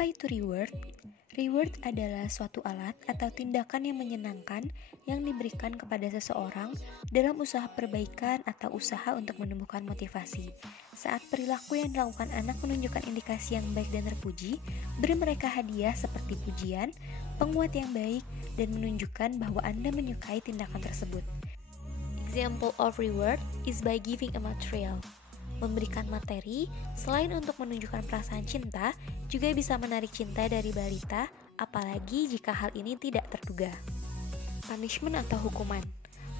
Apa itu reward? Reward adalah suatu alat atau tindakan yang menyenangkan yang diberikan kepada seseorang dalam usaha perbaikan atau usaha untuk menumbuhkan motivasi. Saat perilaku yang dilakukan anak menunjukkan indikasi yang baik dan terpuji, beri mereka hadiah seperti pujian, penguat yang baik, dan menunjukkan bahwa Anda menyukai tindakan tersebut. Example of reward is by giving a material. Memberikan materi, selain untuk menunjukkan perasaan cinta, juga bisa menarik cinta dari balita, apalagi jika hal ini tidak terduga. Punishment atau hukuman.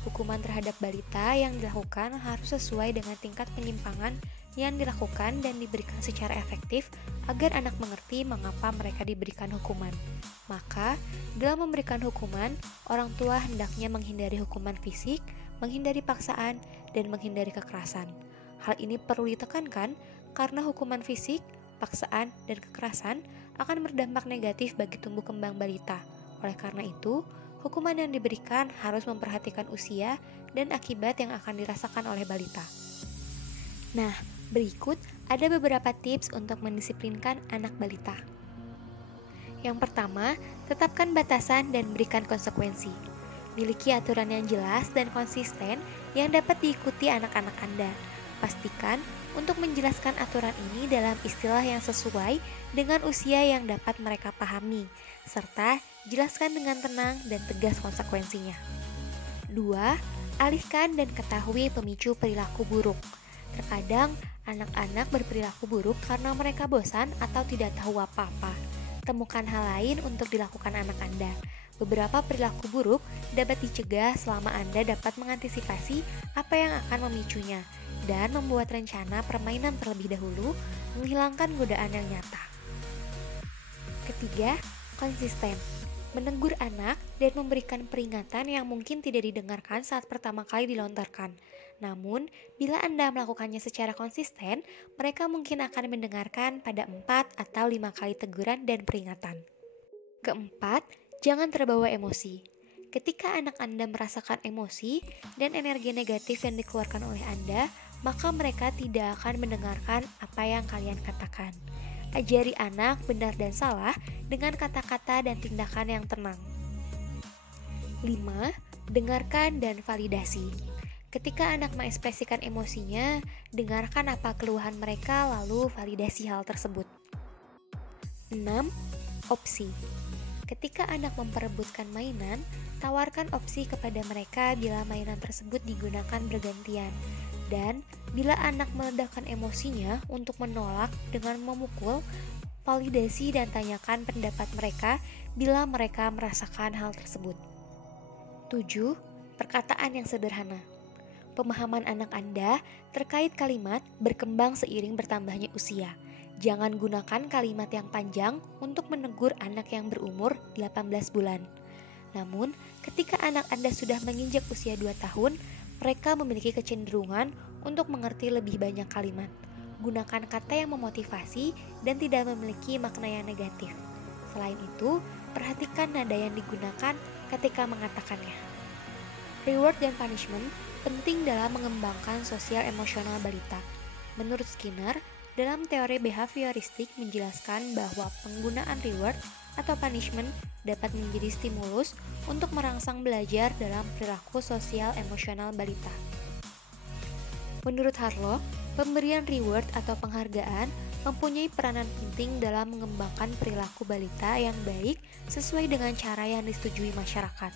Hukuman terhadap balita yang dilakukan harus sesuai dengan tingkat penyimpangan yang dilakukan dan diberikan secara efektif agar anak mengerti mengapa mereka diberikan hukuman. Maka, dalam memberikan hukuman, orang tua hendaknya menghindari hukuman fisik, menghindari paksaan, dan menghindari kekerasan. Hal ini perlu ditekankan karena hukuman fisik, paksaan, dan kekerasan akan berdampak negatif bagi tumbuh kembang balita. Oleh karena itu, hukuman yang diberikan harus memperhatikan usia dan akibat yang akan dirasakan oleh balita. Nah, berikut ada beberapa tips untuk mendisiplinkan anak balita. Yang pertama, tetapkan batasan dan berikan konsekuensi. Miliki aturan yang jelas dan konsisten yang dapat diikuti anak-anak Anda. Pastikan untuk menjelaskan aturan ini dalam istilah yang sesuai dengan usia yang dapat mereka pahami, serta jelaskan dengan tenang dan tegas konsekuensinya. 2. Alihkan dan ketahui pemicu perilaku buruk. Terkadang, anak-anak berperilaku buruk karena mereka bosan atau tidak tahu apa-apa. Temukan hal lain untuk dilakukan anak Anda. Beberapa perilaku buruk dapat dicegah selama Anda dapat mengantisipasi apa yang akan memicunya dan membuat rencana permainan terlebih dahulu, menghilangkan godaan yang nyata. Ketiga, konsisten. Menegur anak dan memberikan peringatan yang mungkin tidak didengarkan saat pertama kali dilontarkan. Namun, bila Anda melakukannya secara konsisten, mereka mungkin akan mendengarkan pada 4 atau 5 kali teguran dan peringatan. Keempat, jangan terbawa emosi. Ketika anak Anda merasakan emosi dan energi negatif yang dikeluarkan oleh Anda, maka mereka tidak akan mendengarkan apa yang kalian katakan. Ajari anak benar dan salah dengan kata-kata dan tindakan yang tenang. 5. Dengarkan dan validasi. Ketika anak mengekspresikan emosinya, dengarkan apa keluhan mereka lalu validasi hal tersebut. 6. Opsi. Ketika anak memperebutkan mainan, tawarkan opsi kepada mereka bila mainan tersebut digunakan bergantian. Dan bila anak meledakkan emosinya untuk menolak dengan memukul, validasi dan tanyakan pendapat mereka bila mereka merasakan hal tersebut. 7. Perkataan yang sederhana. Pemahaman anak Anda terkait kalimat berkembang seiring bertambahnya usia. Jangan gunakan kalimat yang panjang untuk menegur anak yang berumur 18 bulan. Namun, ketika anak Anda sudah menginjak usia 2 tahun, mereka memiliki kecenderungan untuk mengerti lebih banyak kalimat. Gunakan kata yang memotivasi dan tidak memiliki makna yang negatif. Selain itu, perhatikan nada yang digunakan ketika mengatakannya. Reward dan punishment penting dalam mengembangkan sosial emosional balita. Menurut Skinner, dalam teori behavioristik menjelaskan bahwa penggunaan reward atau punishment dapat menjadi stimulus untuk merangsang belajar dalam perilaku sosial emosional balita. Menurut Harlow, pemberian reward atau penghargaan mempunyai peranan penting dalam mengembangkan perilaku balita yang baik sesuai dengan cara yang disetujui masyarakat.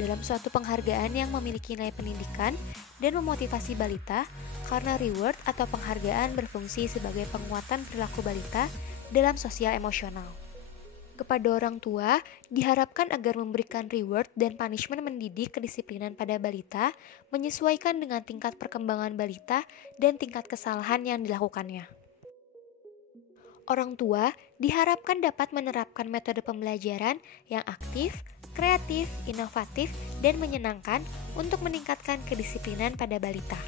Dalam suatu penghargaan yang memiliki nilai pendidikan dan memotivasi balita, karena reward atau penghargaan berfungsi sebagai penguatan perilaku balita dalam sosial emosional. Kepada orang tua, diharapkan agar memberikan reward dan punishment mendidik kedisiplinan pada balita, menyesuaikan dengan tingkat perkembangan balita dan tingkat kesalahan yang dilakukannya. Orang tua diharapkan dapat menerapkan metode pembelajaran yang aktif, kreatif, inovatif, dan menyenangkan untuk meningkatkan kedisiplinan pada balita.